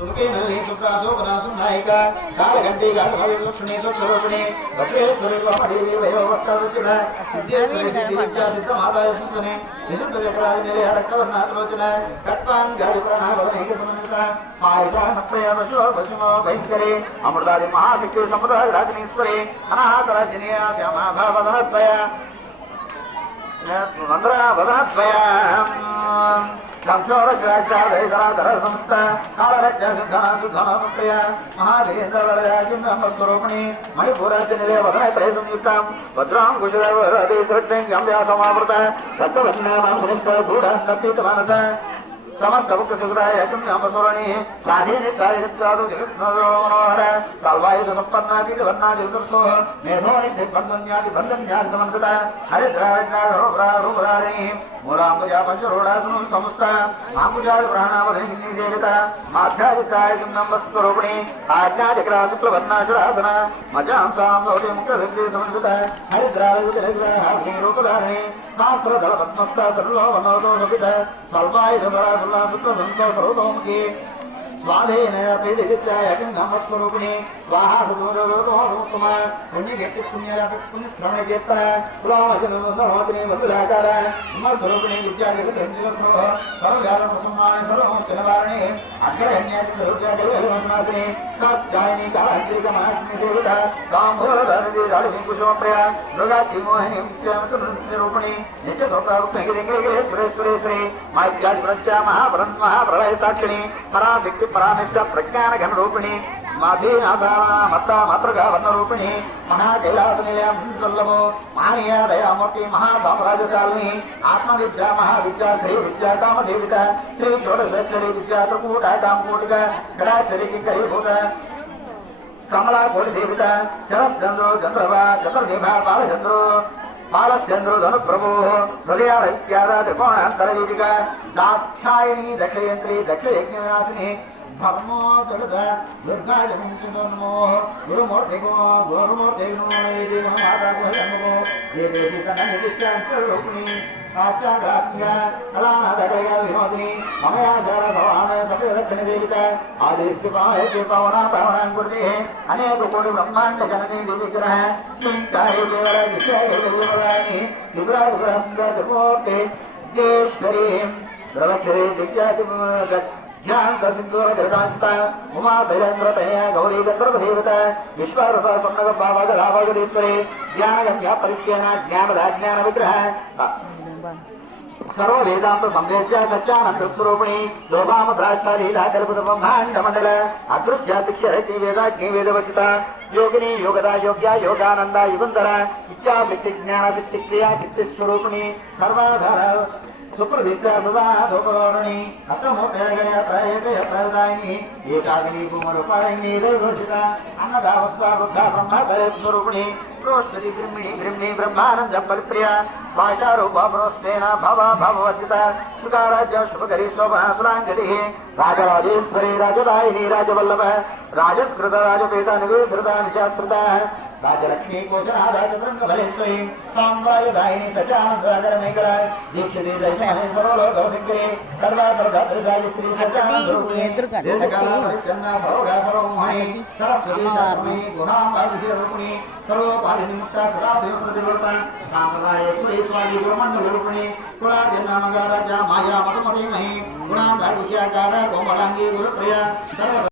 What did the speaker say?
तुमके नल्ली सुप्राशोपनासु नायिका कालघंटी कालभद्रलक्ष्मी स्वच्छरूपिणी भद्रेश्वरी ब्रह्मदेवी वयोवस्थावचिता सिद्धेश्वरी सिद्धिविद्या सिद्धमादाय सुसने विशुद्ध व्यक्राज निलय रक्तवर्णालोचना कट्पान् गादिप्राणावरणैक समन्विता पायसा नप्रय वशो वशुमो भयङ्करे अमृतादि महाशक्ति संप्रदाय राजनीश्वरे अनाहतराजनीया श्यामा भावधनत्वया नन्द्रा वदनत्वया संस्था महावीरेन्द्रवरदाचिम्बस्वरूपिणी मणिपुराज्यनिलय वदन त्रय संयुक्तां भद्रां गुजरावरदेशरट्टङ्ग्यम्ब्यासमावृता सप्तवन्नामानस समस्त भक्त सुखदाय पुण्यमस्मरणी स्वाधीनिष्ठाय सत्यादो जगन्नाथ साल्वायुध संपन्ना पीठवर्णा जगदर्शो मेधोनि बंधन्यादि बंधन्यादि समन्विता हरिद्राजनारूपधारिणी मूलांबुजा पंचरोडासु समस्त आंबुजादि प्राणावधि देवता माध्यादिताय नमस्वरूपिणी आज्ञाचक्रा शुक्लवर्णाशुरासन मजां सां भवति मुक्तसिद्धि समन्विता हरिद्राजरूपधारिणी शास्त्रदल पद्मस्था सर्वो वनोदो सपिता सल्वायुधरा सर्वतोमुखी स्वाधीन प्रीतिचित्तायकिंगमस्वरूपिणी स्वाहा सुमोदोमा पुण्यकीर्ति पुण्यश्रवणकीर्तन पुराणजनमोदिनी वसुधाकार ब्रह्मस्वरूपिणी विद्याजगतञ्जलस्रोह सर्वव्याधप्रसम्माने सर्वमोचनवारिणी अग्रहण्यादिस्वरूप्यादिवसमासिनी कात्यायनी कालान्त्रिकमाग्नि देवता ताम्बूलधरणी दाढिकुशोप्रिया मृगाक्षी मोहिनी नित्यरूपिणी नित्यधोतारुक्तगिरिश्वरेश्वरेश्वरी माइत्यादिप्रत्या महाब्रह्म महाप्रलय साक्षिणी पराशक्ति परानिष्ठ प्रज्ञान घन रूपिणी मत्ता मातृका वर्ण रूपिणी महाकैलासनिलयं वल्लभो महानीया दयामूर्ति महासाम्राज्यशालिनी आत्मविद्या महाविद्या श्री विद्या कामसेविता श्री षोडशेश्वरी विद्या त्रिकूटा कामकूटिका गणाक्षरी किंकरीभूत कमला कोटिसेविता शरश्चंद्रो चंद्रभा चतुर्निभा बालचंद्रो बालचंद्रो धनुप्रभो हृदयारत्यादा त्रिकोणान्तरजीविका दाक्षायणी दक्षयंत्री दक्षयज्ञविनाशिनी धर्मो जगद दुर्गा जगन्मो गुरुमूर्ति गुरुमूर्ति महाराजो देवी तनूपिणी आचार्या कलानाचार्य विनोदिनी ममया भवान सप्तदक्षिण देविता आदित्य पावना पावनां कुर्ते अनेक कोटि ब्रह्मांड जननी दिव्यग्रह सिंकारे देवर विषयरानी दिव्यादिव्रस्मूर्ते देश्वरी प्रवक्षरे दिव्याति ध्यान सिंधूर जगदांस्ता उमा शैलेन्द्र तनया गौरी गंधर्वदेवता विश्वरूप स्वर्णगभावगलाभगदीश्वरी ज्ञानगम्या परित्यना ज्ञानदाज्ञान विग्रह सर्व वेदांत संवेद्य सच्चानंद स्वरूपिणी लोभाम भ्राष्टालीला कल्पित ब्रह्मांड मंडल अदृश्यातिक्षरति वेदाग्नि वेदवचिता योगिनी योगदा योग्या योगानंदा युगंधरा इच्छा शक्ति ज्ञान शक्ति क्रिया शक्ति स्वरूपिणी सर्वाधार सुप्रसिद्धा सदा धोपरोणी अष्टमोदय प्रदायिनी एकाग्नि कुमरूपायिनी दैवचिता अन्नदावस्ता बुद्धा ब्रह्मकरे स्वरूपिणी प्रोष्ठति ब्रह्मिणी ब्रह्मी ब्रह्मानंद परिप्रिया भाषारूपा प्रोस्तेना भव भववर्जिता सुखाराज्य शुभकरी शोभा सुरांगतिः राजराजेश्वरी राजदायिनी राजवल्लभ राजस्कृत राजपेता निवेश्रिता निशास्त्रिता राजलक्ष्मी कोशनादा चतुरंग भलेश्वरी साम्राज्यदायिनी सचानंदागर मेघला दीक्षिते दशमने सर्वलोकवशंकरी सर्वापरधात्री सचानंदरूपिणी देशकाला परिच्छन्ना सर्वगा सर्वमोहिनी सरस्वती शास्त्रमयी गुहाम्बाभिषेकरूपिणी सर्वोपाधिनी मुक्ता सदाशिव प्रतिरूपा रामदायेश्वरी स्वामी ब्रह्मण्डरूपिणी कुलादिनामगाराजा माया मतमतिमही गुणाम्बाभिषेकारा कोमलांगी गुरुप्रिया सर्व